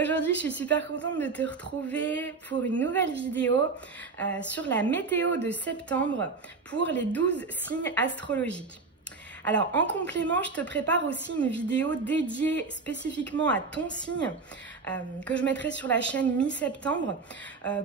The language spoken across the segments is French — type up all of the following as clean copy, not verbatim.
Aujourd'hui, je suis super contente de te retrouver pour une nouvelle vidéo sur la météo de septembre pour les 12 signes astrologiques. Alors, en complément, je te prépare aussi une vidéo dédiée spécifiquement à ton signe que je mettrai sur la chaîne mi-septembre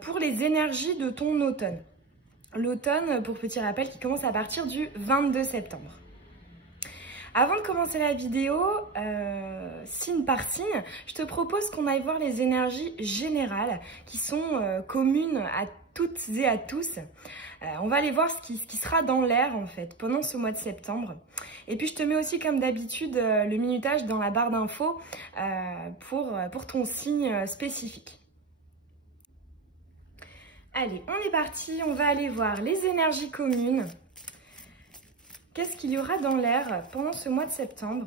pour les énergies de ton automne. L'automne, pour petit rappel, qui commence à partir du 22 septembre. Avant de commencer la vidéo, signe par signe, je te propose qu'on aille voir les énergies générales qui sont communes à toutes et à tous. On va aller voir ce qui sera dans l'air en fait pendant ce mois de septembre. Et puis je te mets aussi comme d'habitude le minutage dans la barre d'infos pour ton signe spécifique. Allez, on est parti, on va aller voir les énergies communes. Qu'est-ce qu'il y aura dans l'air pendant ce mois de septembre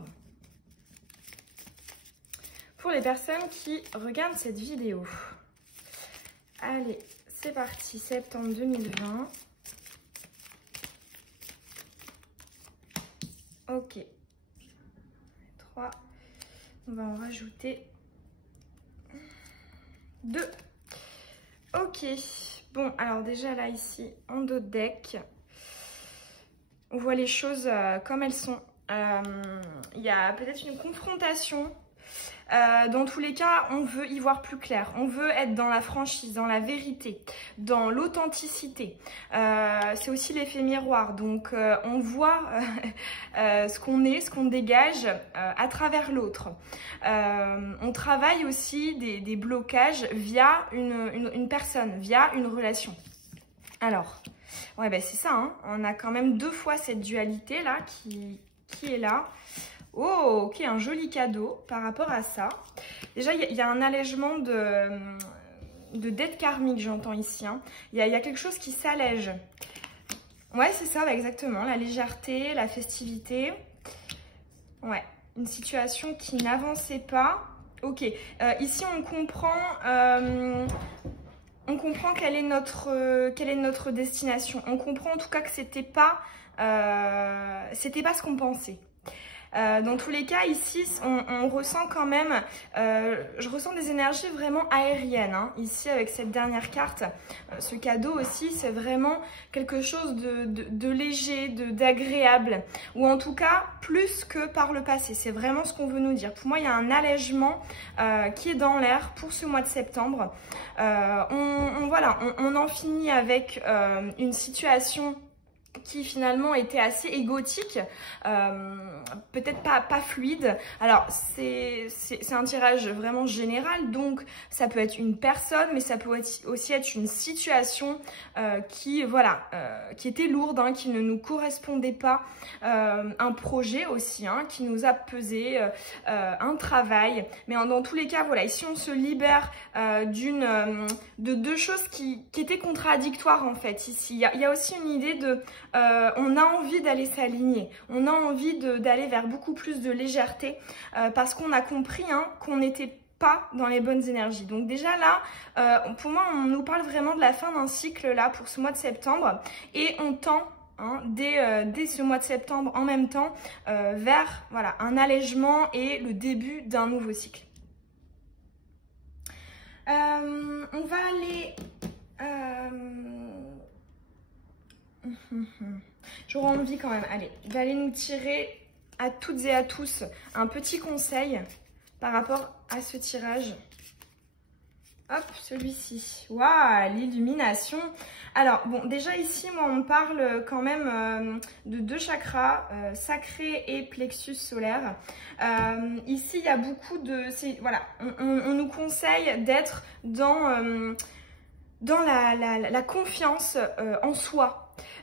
pour les personnes qui regardent cette vidéo? Allez, c'est parti, septembre 2020. Ok. 3. On va en rajouter 2. Ok. Bon, alors déjà là, ici, en dos de deck, on voit les choses comme elles sont. Il y a peut-être une confrontation. Dans tous les cas, on veut y voir plus clair. On veut être dans la franchise, dans la vérité, dans l'authenticité. C'est aussi l'effet miroir. Donc, on voit ce qu'on est, ce qu'on dégage à travers l'autre. On travaille aussi des blocages via une personne, via une relation. Alors, ouais, ben c'est ça, hein. On a quand même deux fois cette dualité là qui est là. Oh, ok, un joli cadeau par rapport à ça. Déjà, il y a un allègement de dette karmique, j'entends ici. Hein. Il y a quelque chose qui s'allège. Ouais, c'est ça, bah, exactement. La légèreté, la festivité. Ouais, une situation qui n'avançait pas. Ok, ici on comprend... quelle est notre destination. On comprend en tout cas que c'était pas ce qu'on pensait. Dans tous les cas, ici, on ressent quand même, je ressens des énergies vraiment aériennes. Hein. Ici, avec cette dernière carte, ce cadeau aussi, c'est vraiment quelque chose de léger, d'agréable. Ou en tout cas, plus que par le passé. C'est vraiment ce qu'on veut nous dire. Pour moi, il y a un allègement qui est dans l'air pour ce mois de septembre. On en finit avec une situation qui finalement était assez égotique, peut-être pas fluide. Alors c'est un tirage vraiment général, donc ça peut être une personne, mais ça peut aussi être une situation qui était lourde, hein, qui ne nous correspondait pas, un projet aussi, hein, qui nous a pesé, un travail. Mais dans tous les cas, voilà, ici on se libère de deux choses qui étaient contradictoires en fait. Ici, il y a aussi une idée de on a envie d'aller s'aligner, on a envie d'aller vers beaucoup plus de légèreté parce qu'on a compris, hein, qu'on n'était pas dans les bonnes énergies. Donc déjà là, pour moi, on nous parle vraiment de la fin d'un cycle là pour ce mois de septembre et on tend, hein, dès ce mois de septembre en même temps vers voilà, un allègement et le début d'un nouveau cycle. On va aller... J'aurais envie quand même, allez, d'aller nous tirer à toutes et à tous un petit conseil par rapport à ce tirage. Hop, celui-ci. Waouh, l'illumination. Alors, bon, déjà ici, moi, on parle quand même de deux chakras, sacré et plexus solaire. Ici, il y a beaucoup de... Voilà, on nous conseille d'être dans la confiance en soi.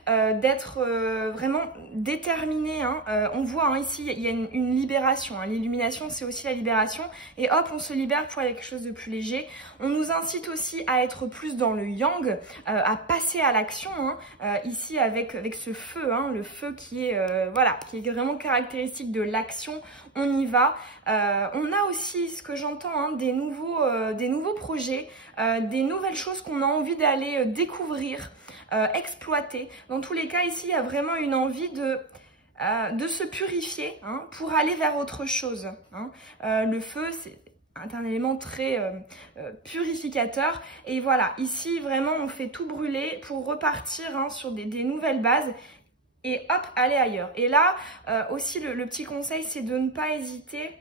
D'être vraiment déterminé, hein. On voit, hein, ici il y a une libération, hein. L'illumination c'est aussi la libération et hop on se libère pour aller à quelque chose de plus léger. On nous incite aussi à être plus dans le yang, à passer à l'action, hein. Ici avec ce feu, hein, le feu qui est qui est vraiment caractéristique de l'action. On y va. On a aussi ce que j'entends, hein, des nouveaux projets, des nouvelles choses qu'on a envie d'aller découvrir, exploiter. Dans tous les cas, ici, il y a vraiment une envie de se purifier, hein, pour aller vers autre chose. Hein. Le feu, un élément très purificateur. Et voilà, ici vraiment on fait tout brûler pour repartir hein, sur des nouvelles bases et hop, aller ailleurs. Et là aussi le petit conseil, c'est de ne pas hésiter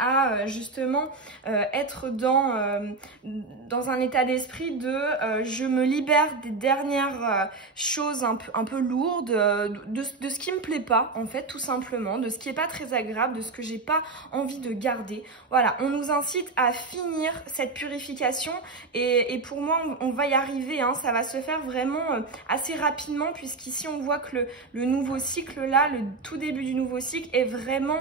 à justement être dans un état d'esprit de je me libère des dernières choses un peu lourdes, de ce qui me plaît pas en fait, tout simplement, de ce qui est pas très agréable, de ce que j'ai pas envie de garder. Voilà, on nous incite à finir cette purification et pour moi on va y arriver, hein, ça va se faire vraiment assez rapidement puisqu'ici on voit que le nouveau cycle là, le tout début du nouveau cycle est vraiment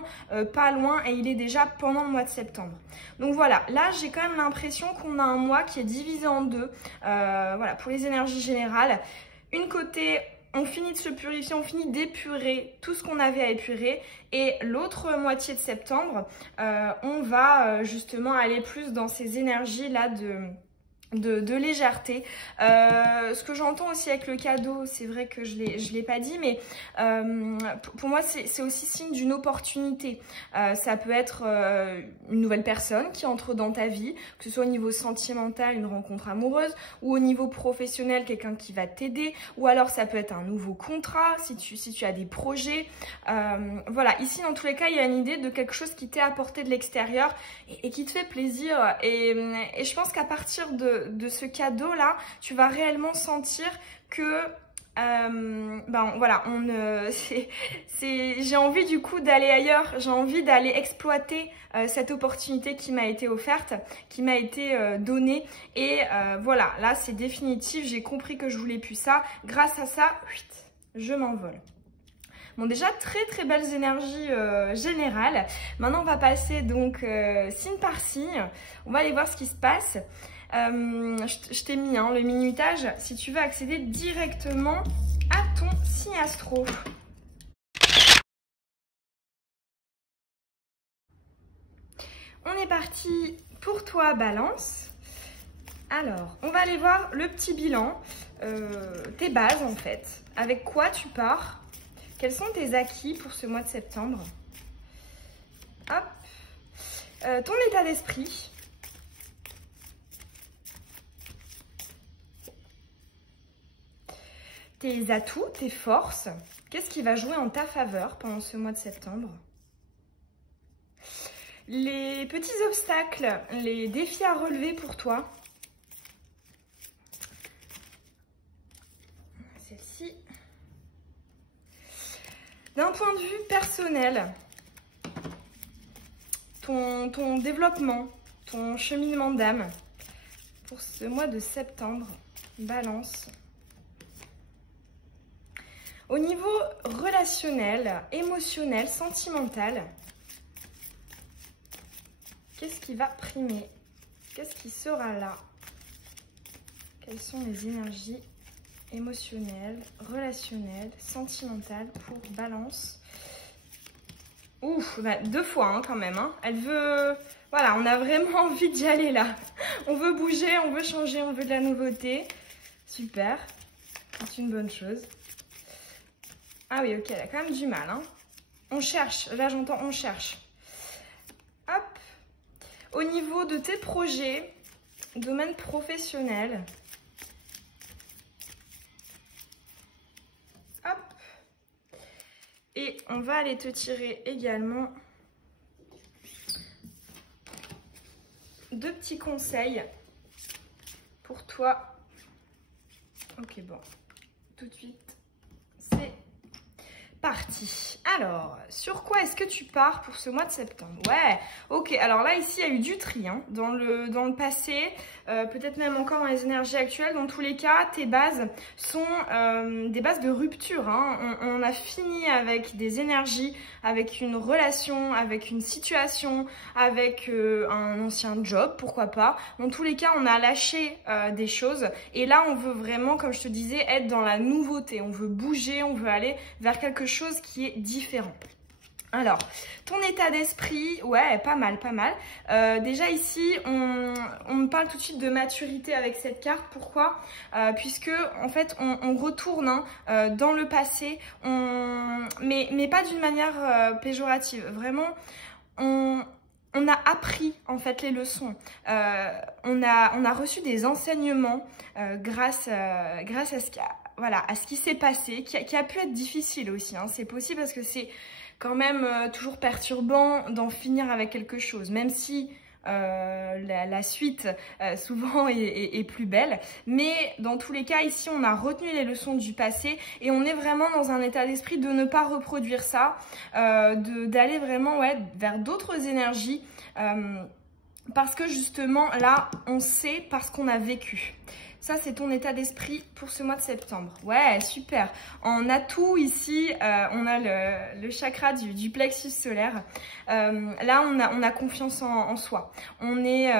pas loin et il est déjà pendant le mois de septembre. Donc voilà, là j'ai quand même l'impression qu'on a un mois qui est divisé en deux, voilà, pour les énergies générales. Une côté, on finit de se purifier, on finit d'épurer tout ce qu'on avait à épurer, et l'autre moitié de septembre, on va justement aller plus dans ces énergies là de légèreté. Ce que j'entends aussi avec le cadeau, c'est vrai que je l'ai pas dit, mais pour moi c'est aussi signe d'une opportunité. Ça peut être une nouvelle personne qui entre dans ta vie, que ce soit au niveau sentimental, une rencontre amoureuse, ou au niveau professionnel, quelqu'un qui va t'aider, ou alors ça peut être un nouveau contrat si tu as des projets. Voilà, ici dans tous les cas il y a une idée de quelque chose qui t'est apporté de l'extérieur et qui te fait plaisir, et je pense qu'à partir de ce cadeau là, tu vas réellement sentir que ben voilà, j'ai envie du coup d'aller ailleurs, j'ai envie d'aller exploiter cette opportunité qui m'a été offerte, qui m'a été donnée, et voilà, là c'est définitif, j'ai compris que je voulais plus ça, grâce à ça, je m'envole. Bon, déjà très belles énergies générales. Maintenant on va passer donc signe par signe, on va aller voir ce qui se passe. Je t'ai mis le minutage si tu veux accéder directement à ton signe astro. On est parti pour toi, Balance. Alors, on va aller voir le petit bilan, tes bases en fait. Avec quoi tu pars? Quels sont tes acquis pour ce mois de septembre? Hop. Ton état d'esprit. Tes atouts, tes forces, qu'est-ce qui va jouer en ta faveur pendant ce mois de septembre? Les petits obstacles, les défis à relever pour toi. Celle-ci. D'un point de vue personnel, ton développement, ton cheminement d'âme pour ce mois de septembre, Balance. Au niveau relationnel, émotionnel, sentimental, qu'est-ce qui va primer? Qu'est-ce qui sera là? Quelles sont les énergies émotionnelles, relationnelles, sentimentales pour Balance? Ouf, bah, 2 fois hein, quand même. Hein. Elle veut... Voilà, on a vraiment envie d'y aller là. On veut bouger, on veut changer, on veut de la nouveauté. Super, c'est une bonne chose. Ah oui, ok, elle a quand même du mal. Hein. On cherche, là j'entends on cherche. Hop. Au niveau de tes projets, domaine professionnel. Hop. Et on va aller te tirer également 2 petits conseils pour toi. Ok, bon, tout de suite, c'est parti. Alors, sur quoi est-ce que tu pars pour ce mois de septembre? Ouais, ok. Alors là, ici, il y a eu du tri hein, dans le passé, peut-être même encore dans les énergies actuelles. Dans tous les cas, tes bases sont des bases de rupture. Hein. On a fini avec des énergies, avec une relation, avec une situation, avec un ancien job, pourquoi pas. Dans tous les cas, on a lâché des choses. Et là, on veut vraiment, comme je te disais, être dans la nouveauté. On veut bouger, on veut aller vers quelque chose qui est différent. Alors, ton état d'esprit, ouais, pas mal, pas mal. Déjà ici, on me parle tout de suite de maturité avec cette carte. Pourquoi? Puisque en fait, on retourne hein, dans le passé, mais pas d'une manière péjorative. Vraiment, on on a appris en fait les leçons, on a reçu des enseignements grâce à ce qui s'est passé, qui a pu être difficile aussi, hein. C'est possible parce que c'est quand même toujours perturbant d'en finir avec quelque chose, même si la suite souvent est plus belle. Mais dans tous les cas, ici, on a retenu les leçons du passé et on est vraiment dans un état d'esprit de ne pas reproduire ça, d'aller vraiment vers d'autres énergies. Parce que justement, là, on sait parce qu'on a vécu. Ça, c'est ton état d'esprit pour ce mois de septembre. Ouais, super. En atout, ici, on a le chakra du plexus solaire. Là, on a confiance en soi. On est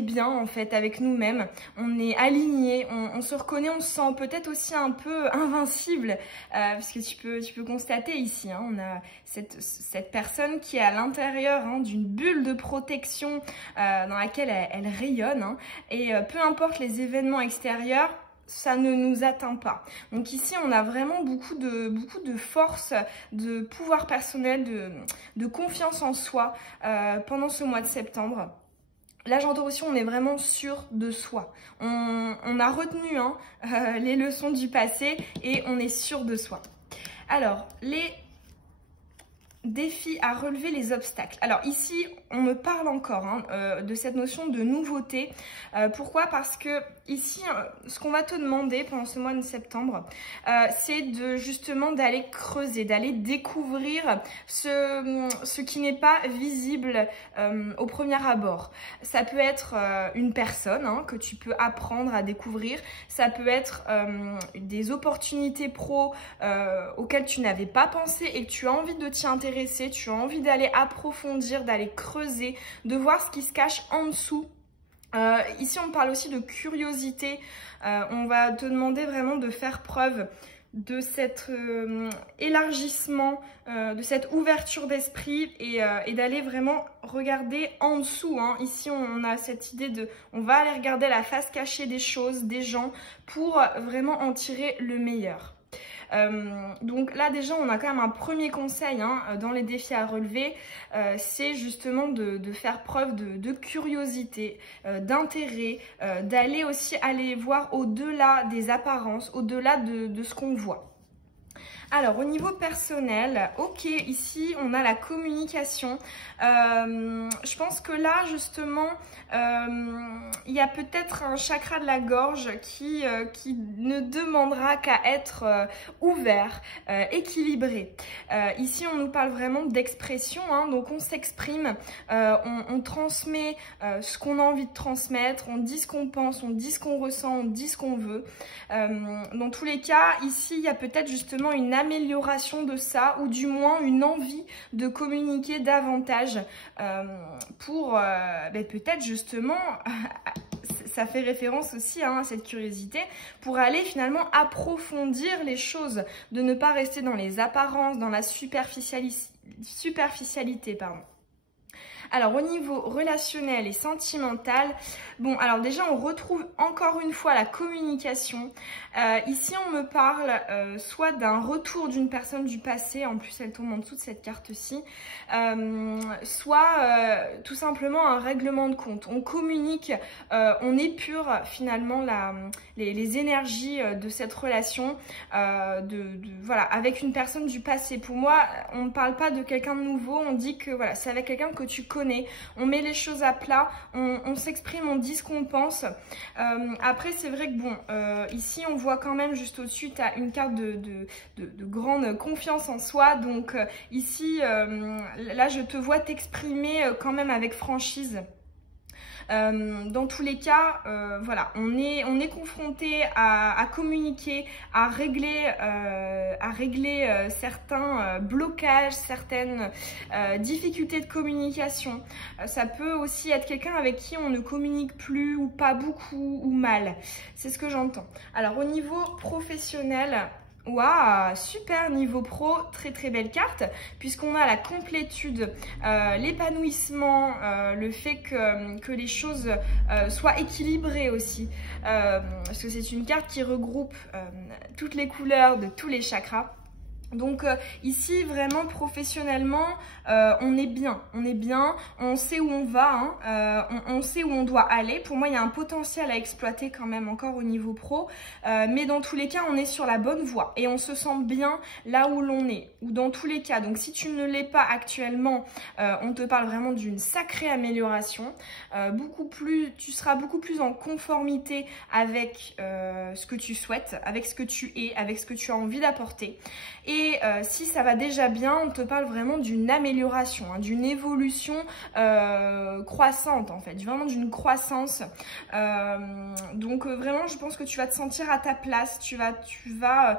bien, en fait, avec nous-mêmes. On est aligné, on se reconnaît, on se sent peut-être aussi un peu invincible. Parce que tu peux constater ici, hein, on a cette personne qui est à l'intérieur d'une bulle de protection dans laquelle elle rayonne. Hein, et peu importe les événements extérieurs, ça ne nous atteint pas. Donc ici, on a vraiment beaucoup de force, de pouvoir personnel, de confiance en soi pendant ce mois de septembre. Là, j'entends aussi, on est vraiment sûr de soi. On a retenu les leçons du passé et on est sûr de soi. Alors, les défis à relever, les obstacles. Alors ici, on me parle encore de cette notion de nouveauté. Pourquoi? Parce que ici, ce qu'on va te demander pendant ce mois de septembre, c'est justement d'aller creuser, d'aller découvrir ce qui n'est pas visible au premier abord. Ça peut être une personne que tu peux apprendre à découvrir. Ça peut être des opportunités pro auxquelles tu n'avais pas pensé et que tu as envie de t'y intéresser, tu as envie d'aller approfondir, d'aller creuser, de voir ce qui se cache en dessous. Ici, on parle aussi de curiosité. On va te demander vraiment de faire preuve de cet élargissement, de cette ouverture d'esprit et d'aller vraiment regarder en dessous. Ici, on a cette idée on va aller regarder la face cachée des choses, des gens, pour vraiment en tirer le meilleur. Donc là déjà on a quand même un premier conseil dans les défis à relever, c'est justement de faire preuve de curiosité, d'intérêt, d'aller aussi aller voir au-delà des apparences, au-delà de ce qu'on voit. Alors au niveau personnel, ok, ici on a la communication. Je pense que là justement il y a peut-être un chakra de la gorge qui ne demandera qu'à être ouvert, équilibré. Ici on nous parle vraiment d'expression, donc on s'exprime, on transmet ce qu'on a envie de transmettre, on dit ce qu'on pense, on dit ce qu'on ressent, on dit ce qu'on veut. Dans tous les cas, ici il y a peut-être justement une amélioration de ça, ou du moins une envie de communiquer davantage pour peut-être justement, ça fait référence aussi à cette curiosité, pour aller finalement approfondir les choses, de ne pas rester dans les apparences, dans la superficialité, pardon. Alors au niveau relationnel et sentimental, bon alors déjà on retrouve encore une fois la communication. Ici on me parle soit d'un retour d'une personne du passé, en plus elle tombe en dessous de cette carte-ci, soit tout simplement un règlement de compte. On communique, on épure finalement les énergies de cette relation, voilà, avec une personne du passé. Pour moi, on ne parle pas de quelqu'un de nouveau, on dit que voilà, c'est avec quelqu'un que tu connais. On met les choses à plat, on s'exprime, on dit ce qu'on pense. Après c'est vrai que bon, ici on voit quand même juste au-dessus, tu as une carte de grande confiance en soi. Donc ici, là je te vois t'exprimer quand même avec franchise. Dans tous les cas, voilà, on est confronté à communiquer, à régler certains blocages, certaines difficultés de communication. Ça peut aussi être quelqu'un avec qui on ne communique plus, ou pas beaucoup, ou mal. C'est ce que j'entends. Alors au niveau professionnel, waouh, super niveau pro, très très belle carte, puisqu'on a la complétude, l'épanouissement, le fait que les choses soient équilibrées aussi, parce que c'est une carte qui regroupe toutes les couleurs de tous les chakras. Donc ici vraiment professionnellement on est bien, on sait où on va, hein, on sait où on doit aller. Pour moi il y a un potentiel à exploiter quand même encore au niveau pro, mais dans tous les cas on est sur la bonne voie et on se sent bien là où l'on est, ou dans tous les cas. Donc si tu ne l'es pas actuellement, on te parle vraiment d'une sacrée amélioration, tu seras beaucoup plus en conformité avec ce que tu souhaites, avec ce que tu es, avec ce que tu as envie d'apporter. Et si ça va déjà bien, on te parle vraiment d'une amélioration, hein, d'une évolution croissante en fait, vraiment d'une croissance. Donc vraiment, je pense que tu vas te sentir à ta place, tu vas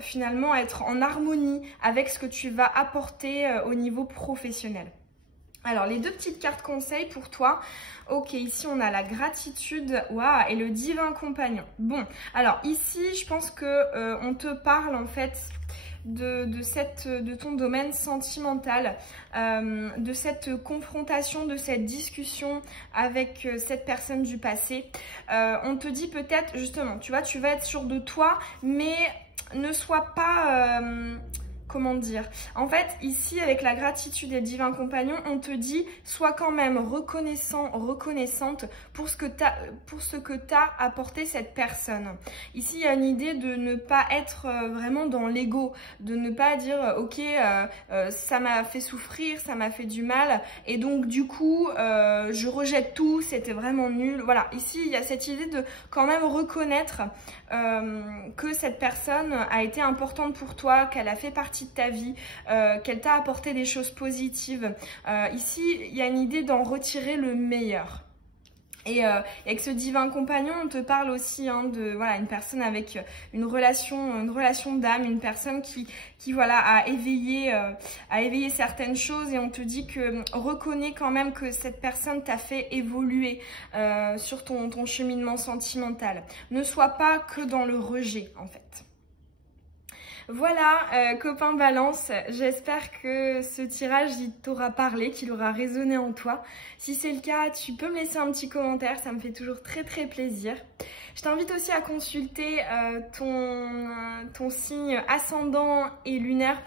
finalement être en harmonie avec ce que tu vas apporter au niveau professionnel. Alors, les deux petites cartes conseils pour toi. Ok, ici on a la gratitude, waouh, et le divin compagnon. Bon, alors ici, je pense que on te parle en fait de ton domaine sentimental, de cette confrontation, de cette discussion avec cette personne du passé. On te dit peut-être, justement, tu vois, tu vas être sûr de toi, mais ne sois pas... comment dire? En fait, ici, avec la gratitude et le divin compagnon, on te dit, sois quand même reconnaissant, reconnaissante pour ce que t'as apporté cette personne. Ici, il y a une idée de ne pas être vraiment dans l'ego, de ne pas dire, ok, ça m'a fait souffrir, ça m'a fait du mal, et donc du coup, je rejette tout, c'était vraiment nul. Voilà, ici, il y a cette idée de quand même reconnaître que cette personne a été importante pour toi, qu'elle a fait partie de ta vie, qu'elle t'a apporté des choses positives. Ici, il y a une idée d'en retirer le meilleur. Et avec ce divin compagnon, on te parle aussi hein, de voilà, une personne avec une relation d'âme, une personne qui voilà, a éveillé certaines choses, et on te dit que reconnais quand même que cette personne t'a fait évoluer sur ton cheminement sentimental. Ne sois pas que dans le rejet en fait. Voilà, copain Balance, j'espère que ce tirage il t'aura parlé, qu'il aura résonné en toi. Si c'est le cas, tu peux me laisser un petit commentaire, ça me fait toujours très très plaisir. Je t'invite aussi à consulter ton signe ascendant et lunaire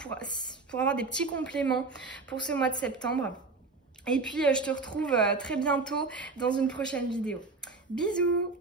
pour avoir des petits compléments pour ce mois de septembre. Et puis je te retrouve très bientôt dans une prochaine vidéo. Bisous!